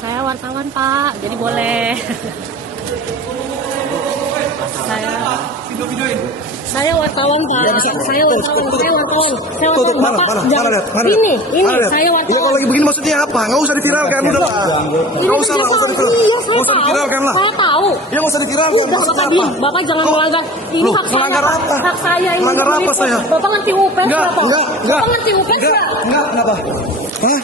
Saya wartawan Pak, jadi boleh. Saya wartawan Pak. Saya wartawan. Bapak, ini saya wartawan. Ya kalau lagi begini maksudnya apa? Nggak usah diviralkan udah lah. Nggak usah lah, nggak usah diviralkan lah. Saya tahu. Ya nggak usah diviralkan. Maksudnya apa? Bapak jangan melanggar. Ini hak saya. Melanggar apa? Hak saya ini. Melanggar apa saya? Bapak ngerti UPS Enggak. Bapak ngerti UPS Enggak. Kenapa? Hah?